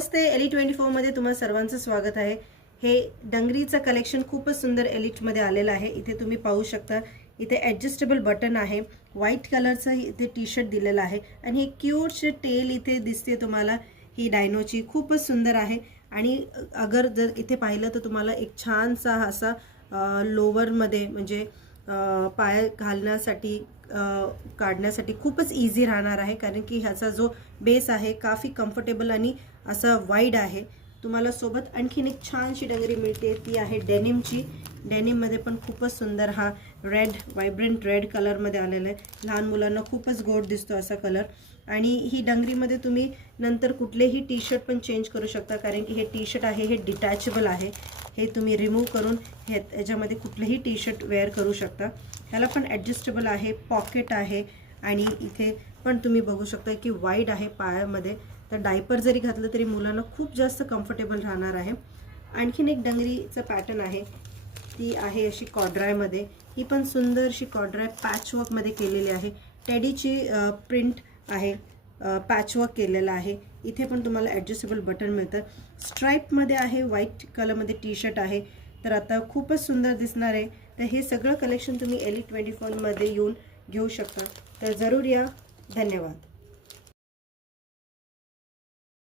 नमस्ते, elite 24 मध्ये तुम्हा सर्वांचं स्वागत आहे। हे डंगरीचं कलेक्शन खूपच सुंदर एलिट मध्ये आलेलं आहे। इथे तुम्ही पाहू शकता, इथे ॲडजस्टेबल बटन आहे, व्हाईट कलरचं इथे टी-शर्ट दिलेलं आहे आणि हे क्यूटचे टेल इथे दिसते तुम्हाला। ही डायनोची खूपच सुंदर आहे आणि अगर जर इथे पाहिलं तर तुम्हाला एक छानसा असा लोवर मध्ये म्हणजे पाय घालण्यासाठी काढण्यासाठी खूपच इझी राहणार आहे, कारण की ह्याचा जो बेस आहे काफी कम्फर्टेबल आणि असा वाईड आहे। तुम्हाला सोबत आणखीन एक छानशी डंगरी मिळते, ती आहे डेनिमची। डेनिम मध्ये पण खूपच सुंदर हा रेड वायब्रंट रेड कलर मध्ये आलेला आहे। लहान मुलांना खूपच गोड दिसतो असा कलर। आणि ही डंगरीमध्ये तुम्ही नंतर कुठलेही टी-शर्ट पण चेंज करू शकता, कारण की हे टी-शर्ट आहे हे डिटॅचेबल आहे। हे तुम्ही रिमूव्ह करून याच्यामध्ये कुठलेही टी-शर्ट वेअर करू शकता। ह्याला पण ॲडजस्टेबल आहे, पॉकेट आहे आणि इथे पण तुम्ही बघू शकता की वाईड आहे पायामध्ये। तर डायपर जरी घातलं तरी मुलांना खूप जास्त कम्फर्टेबल राहणार आहे। आणखीन एक डंगरीचं पॅटर्न आहे, ती आहे अशी कॉड्रायमध्ये। ही पण सुंदरशी कॉड्राय पॅचवर्कमध्ये केलेली आहे। टेडीची प्रिंट आहे, पॅचवर्क केलेला आहे। इथे पण तुम्हाला ॲडजस्टेबल बटन मिळतं। स्ट्राईपमध्ये आहे, व्हाईट कलरमध्ये टी-शर्ट आहे। तर आता खूपच सुंदर दिसणार आहे। तर हे सगळं कलेक्शन तुम्ही एलिट 24 मध्ये येऊन घेऊ शकता। तर जरूर या। धन्यवाद।